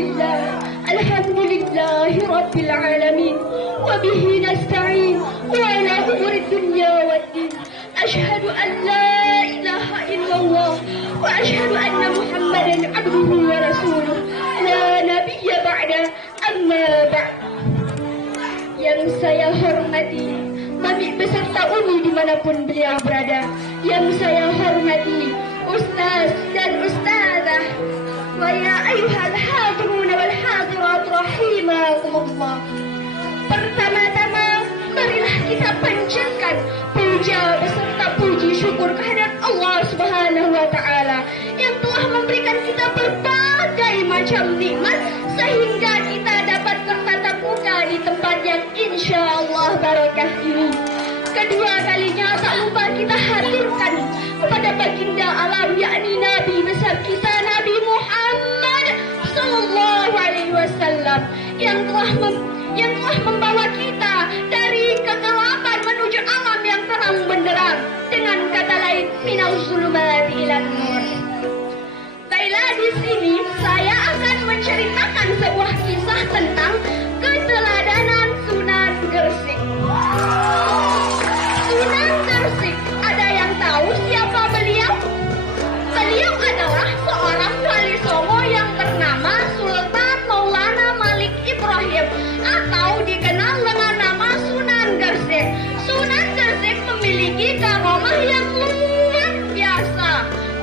الحمد لله رب العالمين وبه نستعين وعلى أمور الدنيا والدين أشهد أن لا إله إلا الله وأشهد أن محمدا عبده ورسوله لا نبي بعده أما بعد. Yang saya hormati Mami beserta Umi dimanapun beliau berada, yang saya hormati Ustaz dan Ustazah, wa ya ayyuhal hadirun wal hadirat rahimakumullah. Pertama-tama marilah kita panjatkan puja beserta puji syukur kehadirat Allah Subhanahu wa taala yang telah memberikan kita berbagai macam nikmat sehingga kita dapat bertatap muka di tempat yang insyaallah barakah ini. Kedua kalinya tak lupa kita haturkan kepada baginda alam yakni Nabi besar kita Nabi Muhammad sallallahu alaihi wasallam yang telah membawa kita dari kegelapan menuju alam yang terang benderang, dengan kata lain minal zulumati ilan nur. Baiklah, di sini saya akan menceritakan sebuah kisah tentang keteladanan Sunan Gresik. Sunan Gresik, ada yang tahu siapa beliau? Beliau adalah seorang wali songo yang bernama Sultan Maulana Malik Ibrahim atau dikenal dengan nama Sunan Gresik. Sunan Gresik memiliki karomah yang luar biasa.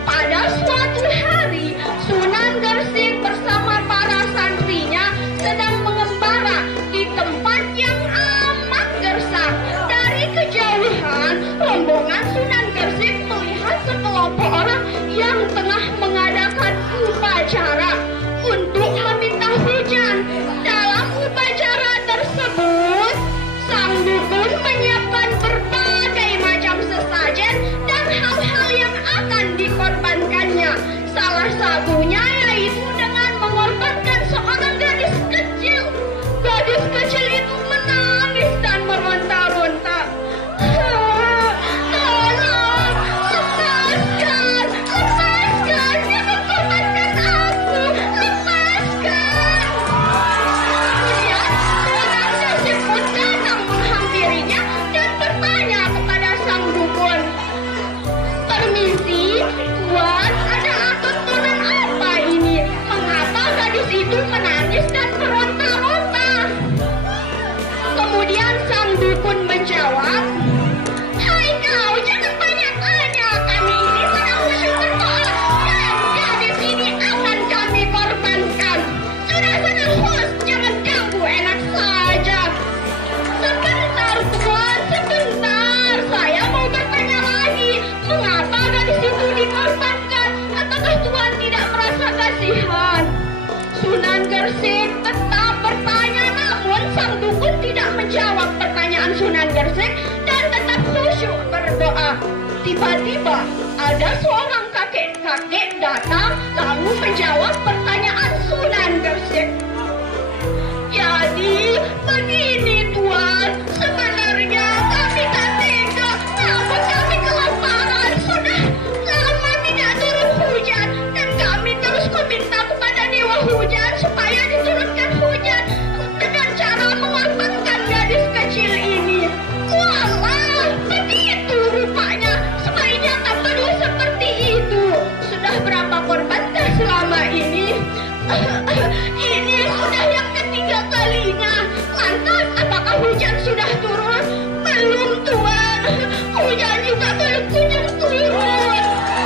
Pada suatu hari, Sunan Gresik bersama para santrinya sedang mengembara di tempat yang amat gersang. Dari kejauhan, rombongan Sunan Gresik melihat sekelompok orang yang tengah mengadakan upacara untuk meminta hujan. Dalam upacara tersebut, sang dukun menyiapkan berbagai macam sesajen dan hal-hal yang akan dikorbankannya. Salah satunya yaitu dengan mengorbankan seorang gadis kecil. Gadis kecil itu menangis dan meronta-ronta. Tolong, lepaskan, jangan korbankan aku, lepaskan. Kemudian Sunan Gresik pun datang menghampirinya dan bertanya kepada sang dukun, "Permisi, Tuan, ada tuntunan apa ini? Mengapa gadis itu menangis dan meronta-ronta?" Kemudian sang dukun menjawab, "Hai kau, jangan banyak tanya. Kami ini sedang khusyuk berdoa dan gadis ini akan kami korbankan. Sudah, hus, jangan ganggu, enak saja." "Sebentar, Tuan, sebentar. Saya mau bertanya lagi. Mengapa gadis itu dikorbankan? Apakah Tuan tidak merasa kasihan?" Sunan Gresik tetap bertanya, namun sang dukun tidak menjawab pertanyaan Sunan Gresik dan tetap khusyuk berdoa. Tiba-tiba ada seorang kakek-kakek datang lalu menjawab pertanyaan Sunan Gresik. "Jadi begini, Tuan, sebenarnya kami tak tega, namun kami kelaparan. Sudah lama tidak turun hujan dan kami terus meminta kepada dewa hujan supaya diturunkan hujan dengan cara mengorbankan gadis kecil ini." Walah, begitu rupanya. Sebaiknya tak perlu seperti itu. Sudah berapa korbankah selama ini? Ini sudah yang ketiga kalinya. Lantas apakah hujan sudah turun? Belum, Tuan. Hujan juga belum turun.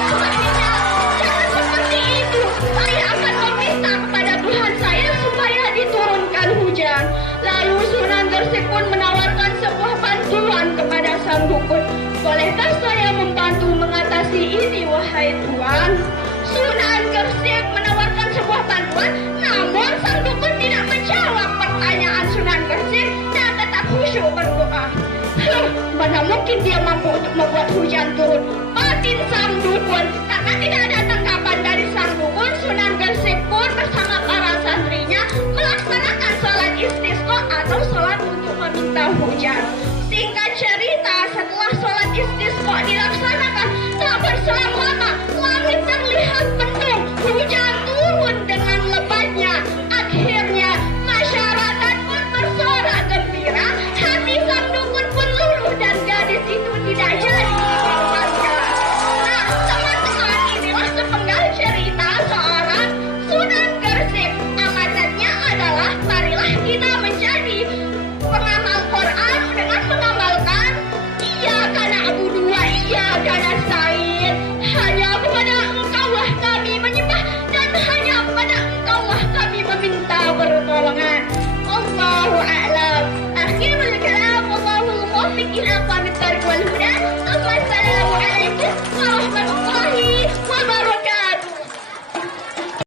Sebaiknya jangan seperti itu. Saya akan meminta kepada Tuhan saya supaya diturunkan hujan. Lalu Sunan Gresik pun menawarkan sebuah bantuan kepada sang dukun. "Bolehkah saya membantu mengatasi ini, wahai Tuan?" Sunan Gresik menawarkan sebuah bantuan, namun sang dukun tidak menjawab pertanyaan Sunan Gresik dan tetap khusyuk berdoa. Mana mungkin dia mampu untuk membuat hujan turun? Batin sang dukun. Karena tidak ada tanggapan dari sang dukun, Sunan Gresik pun bersama para santrinya melaksanakan sholat istisqa atau sholat untuk meminta hujan. Singkat cerita, setelah sholat istisqa dilaksanakan, tak berselang lama langit terlihat mendung. Hujan turun dengan lebatnya. apakah kita menjadi pengamal Quran dengan mengamalkan iya karena Abu Dua, iya karena Said. Hanya kepada Engkaulah kami menyembah dan hanya kepada Engkaulah kami meminta pertolongan. Allahu a'lam. Akhirul kalam, Allahu muwaffiq ila aqwamit thariq wal huda.